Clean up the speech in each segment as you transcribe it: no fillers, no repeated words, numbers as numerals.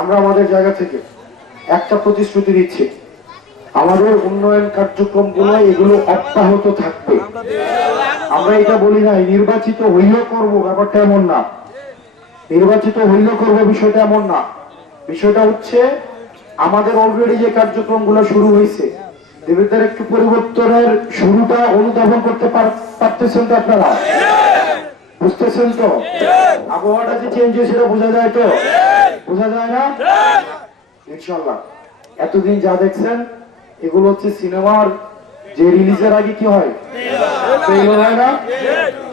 আমরা আমাদের জায়গা থেকে একটা প্রতিশ্রুতি দিচ্ছি, আমাদের উন্নয়ন কার্যক্রমগুলো এগুলো অব্যাহত থাকবে। আমরা এটা বলি নাই নির্বাচিত হইলেও করবো, ব্যাপারটা এমন না। নির্বাচিত হইলেও করবো বিষয়টা এমন না। বিষয়টা হচ্ছে আমাদের অলরেডি যে কার্যক্রমগুলো শুরু হয়েছে, দেবীদের একটু পরিবর্তনের শুরুটা অনুধাবন করতে পারতেছেন তো আপনারা? বুঝতেছেন তো? আবহাওয়াটা যে চেঞ্জ হয়েছে সেটা বোঝা যায় তো? বোঝা যায় না? ইনশাল্লাহ এতদিন যা দেখছেন এগুলো হচ্ছে সিনেমার যে রিলিজের আগে কি হয়, ট্রেলার হয় না?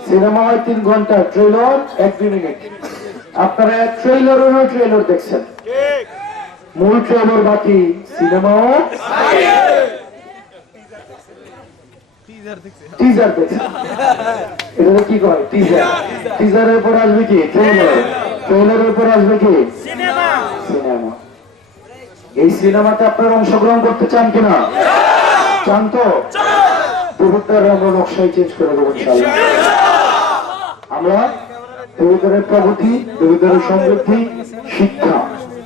সিনেমা হয় 3 ঘন্টা, ট্রেলার 1-2 মিনিট। আপনারা ট্রেলার দেখছেন, মূল ট্রেলার বাকি, সিনেমাও টিজার দেখছেন। এটা কি কয়? টিজারের পর আসবে কি ট্রেলারের পর আসবে কি সিনেমা। এই সিনেমাতে আপনারা অংশগ্রহণ করতে চান কিনা? চান তো? আমরা নকশায় চেঞ্জ করে দেবো ইনশাআল্লাহ। আমরা দেবীদের প্রগতি, দেবীদের সমৃদ্ধি, শিক্ষা,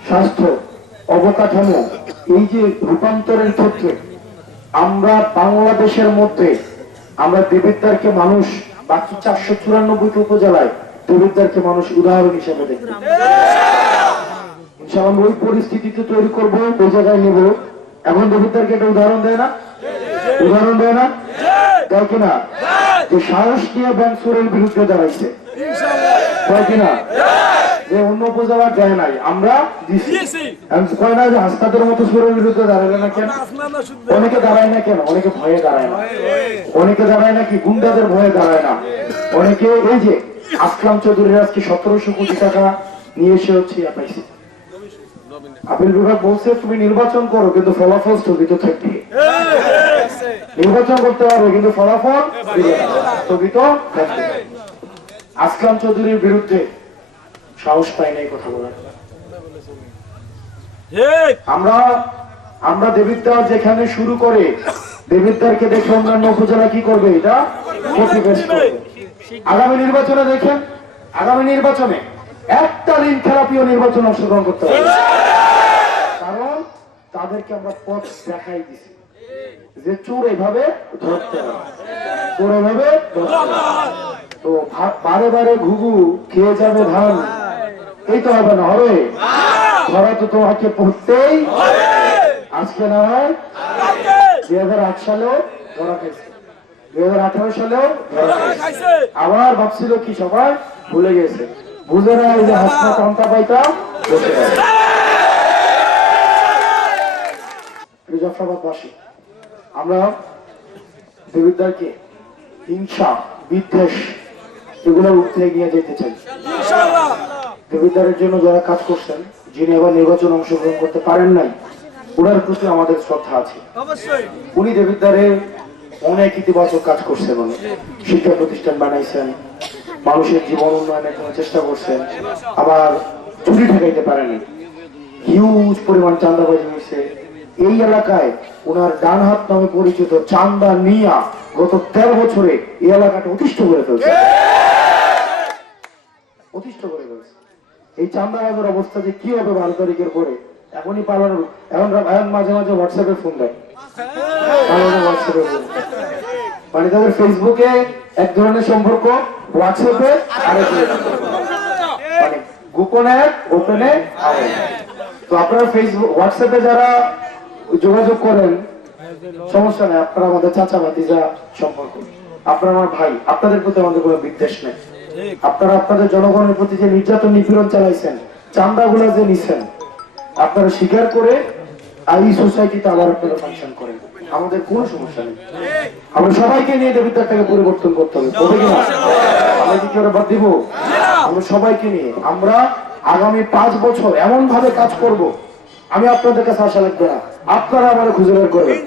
স্বাস্থ্য, অবকাঠামো, এই যে রূপান্তরের ক্ষেত্রে আমরা বাংলাদেশের মধ্যে আমরা দেবিদ্বারকে মানুষ বাকি 494 উপজেলায় দেবিদ্বারকে মানুষ উদাহরণ হিসেবে দেখবে। ইনশাআল্লাহ ওই পরিস্থিতিতে তৈরি করবো, ওই জায়গায় নেব। এখন দেবিদ্বারকে একটা উদাহরণ দেয় না? দেয় কিনা? যে সাহস নিয়ে ব্যাংসুরের বিরুদ্ধে দাঁড়াইছে, দেয় কিনা? যে অন্য উপজেলা দেয় নাই, আমরা দিচ্ছি। কয় না যে হাসপাতালের মতো সুরের বিরুদ্ধে দাঁড়াবে না কেন? অনেকে দাঁড়ায় না কেন? অনেকে ভয়ে দাঁড়ায় না। অনেকে দাঁড়ায় নাকি গুন্ডাদের ভয়ে দাঁড়ায় না। অনেকে এই যে আসলাম চৌধুরীর আজকে 1700 কোটি টাকা নিয়ে এসে হচ্ছে পাইছে। আপিল বিভাগ বলছে তুমি নির্বাচন করো কিন্তু ফলাফল স্থগিত থাকবে। নির্বাচন করতে পারবে কিন্তু ফলাফল স্থগিত থাকবে। আসলাম চৌধুরীর বিরুদ্ধে সাহস পাই নাই কথা বলার। আমরা দেবিদ্বার যেখানে শুরু করে দেবিদ্বারকে দেখে অন্যান্য উপজেলা কি করবে? এটা প্রতিবেশ করবে। আগামী নির্বাচনে দেখেন, আগামী নির্বাচনে একটা ঋণ থেরাপিও নির্বাচনে অংশগ্রহণ করতে হবে, কারণ তাদেরকে আমরা পথ দেখাই দিছি যে চোর এভাবে ধরতে হবে, চোর এভাবে তো বারে বারে ঘুঘু খেয়ে যাবে ধান, এই তো হবে না। হবে ধরা তো তোমাকে পড়তেই, আজকে না হয় 2008 সালেও ধরা খাইছে, 2018 সালেও ধরা খাইছে। আবার ভাবছিল কি সবাই ভুলে গেছে, বুঝে না যে হাসনা কান্তা পাইতাম বসে গেছে। জাফরাবাদবাসী আমরা দেবিদ্বারকে হিংসা, বিদ্বেষ এগুলোর ঊর্ধ্বে এগিয়ে যেতে চাই। দেবিদ্বারের জন্য যারা কাজ করছেন, যিনি আবার নির্বাচন অংশগ্রহণ করতে পারেন নাই, ওনার প্রতি আমাদের শ্রদ্ধা আছে। উনি দেবিদ্বারে অনেক ইতিবাচক কাজ করছেন, উনি শিক্ষা প্রতিষ্ঠান বানাইছেন, মানুষের জীবন উন্নয়নের জন্য চেষ্টা করছেন, আবার চুরি ঠেকাইতে পারেনি। হিউজ পরিমাণ চাঁদাবাজি হয়েছে এই এলাকায়। ওনার ডান হাত নামে পরিচিত চান্দা নিয়া গত 13 বছরে এই এলাকাটা অতিষ্ঠ করে ফেলছে, এই চান্দাবাজের অবস্থা যে কি হবে 12 তারিখের পরে এখনই পালন। এখন মাঝে মাঝে হোয়াটসঅ্যাপে ফোন দেয়, মানে তাদের ফেসবুকে এক ধরনের সম্পর্ক, হোয়াটসঅ্যাপে আরেক, মানে গোপনে ওপেনে। তো আপনারা ফেসবুক হোয়াটসঅ্যাপে যারা যোগাযোগ করেন সমস্যা নেই, আপনারা আমাদের চাচা ভাতিজা সম্পর্ক, আপনারা আমার ভাই, আপনাদের প্রতি আমাদের কোনো বিদ্বেষ নেই। আপনারা আপনাদের জনগণের প্রতি যে নির্যাতন নিপীড়ন চালাইছেন, চান্দা গুলা যে নিচ্ছেন, আপনারা স্বীকার করে এই সোসাইটিতে আবার আপনারা ফাংশন করেন, আমাদের কোনো সমস্যা নেই। আমরা সবাইকে নিয়ে দেবিদ্বারটাকে পরিবর্তন করতে হবে, হবে কিনা? আমরা কি করে বাদ দিব? আমরা সবাইকে নিয়ে আমরা আগামী 5 বছর এমন ভাবে কাজ করব, আমি আপনাদের কাছে আশা লাগবে না, আপনারা আমার খুঁজে বের করবেন।